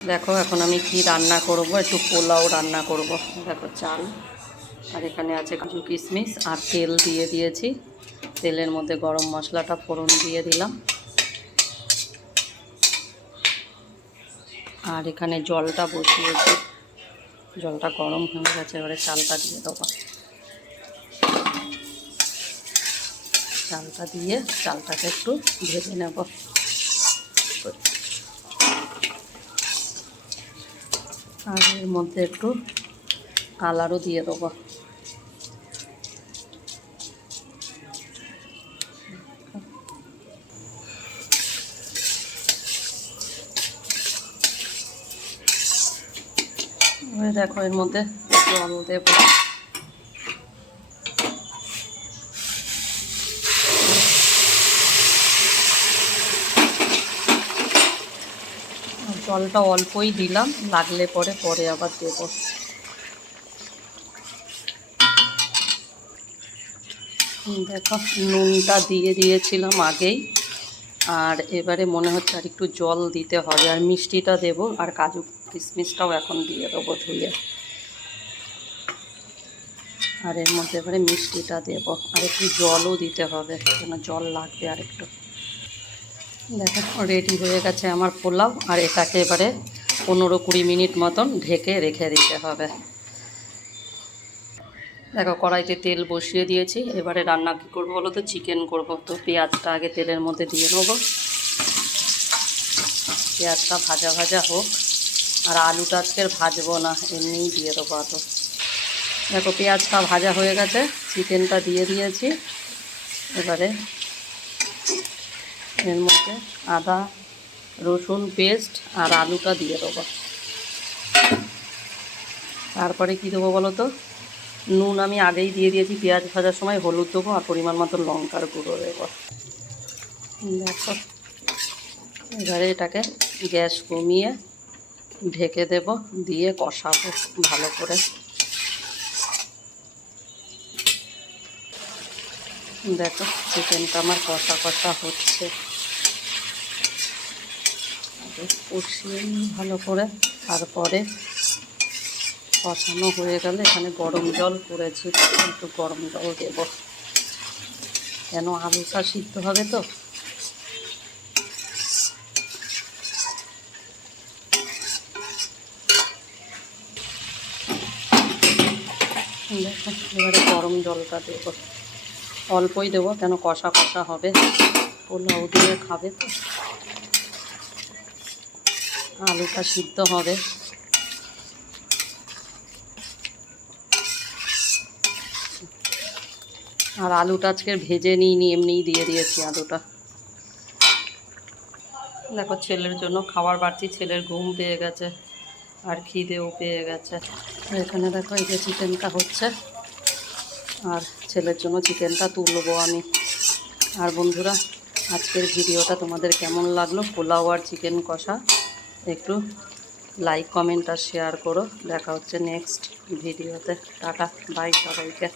দেখো, এখন আমি কি রান্না করব? একটু পোলাও রান্না করব। দেখো, চাল। আর এখানে আছে কাজু কিশমিশ আর তেল দিয়ে দিয়েছি। তেলের মধ্যে গরম মশলাটা ফোড়ন দিয়ে দিলাম। আর এখানে জলটা বসিয়েছি। জলটা গরম হয়ে গেছে, এবারে চালটা দিয়ে দেবো। চালটা দিয়ে চালটাকে একটু ভেজে নেব। আর এর মধ্যে একটু কালারও দিয়ে দেবো। দেখো এর মধ্যে জল দেবো জলটা অল্পই দিলাম, লাগলে পরে পরে আবার দেবো। দেখো, নুনটা দিয়ে দিয়েছিলাম আগেই, আর এবারে মনে হচ্ছে আর একটু জল দিতে হবে, আর মিষ্টিটা দেবো, আর কাজু কিশমিশটাও এখন দিয়ে দেবো ধুয়ে। আর এর মধ্যে এবারে মিষ্টিটা দেবো, আর একটু জলও দিতে হবে কেন জল লাগবে আর একটু দেখো রেডি হয়ে গেছে আমার পোলাও, আর এটাকে এবারে পনেরো কুড়ি মিনিট মতন ঢেকে রেখে দিতে হবে। দেখো, কড়াইতে তেল বসিয়ে দিয়েছি। এবারে রান্না কী করব বলো তো? চিকেন করব। তো পেঁয়াজটা আগে তেলের মধ্যে দিয়ে নেব। পেঁয়াজটা ভাজা ভাজা হোক। আর আলুটা আজকে ভাজবো না, এমনিই দিয়ে দেবো আতো দেখো, পেঁয়াজটা ভাজা হয়ে গেছে। চিকেনটা দিয়ে দিয়েছি। এবারে এর মধ্যে আদা, রসুন পেস্ট আর আলুটা দিয়ে দেবো। তারপরে কী দেবো বলো তো? নুন আমি আগেই দিয়ে দিয়েছি, পেঁয়াজ ভাজার সময় হলুদ দেবো আর পরিমাণ মতো লঙ্কার গুঁড়ো দেবো। দেখো, এবারে এটাকে গ্যাস কমিয়ে ঢেকে দেব, দিয়ে কষাবো ভালো করে। দেখো, চিকেনটা আমার কষা কষা হচ্ছে। কষিয়ে ভালো করে। তারপরে কষানো হয়ে গেলে এখানে গরম জল করেছি, একটু গরম জল দেব। কেন আলু আলুটা সিদ্ধ হবে তো? এবারে গরম জলটা দেব। অল্পই দেবো, কেন কষা কষা হবে। পোলাও দিয়ে খাবে তো? আলুটা সিদ্ধ হবে। আর আলুটা আজকে ভেজে নিইনি এমনিই দিয়ে দিয়েছি আলুটা। দেখো, ছেলের জন্য খাবার বাড়ছি ছেলের ঘুম পেয়ে গেছে, আর খিদেও পেয়ে গেছে। এখানে দেখো, এই যে চিকেনটা হচ্ছে, আর ছেলের জন্য চিকেনটা তুলবো আমি। আর বন্ধুরা, আজকের ভিডিওটা তোমাদের কেমন লাগল? পোলাও আর চিকেন কষা। একটু লাইক কমেন্ট আর শেয়ার করো। দেখা হচ্ছে নেক্সট ভিডিওতে টাটা বাই সবাইকে।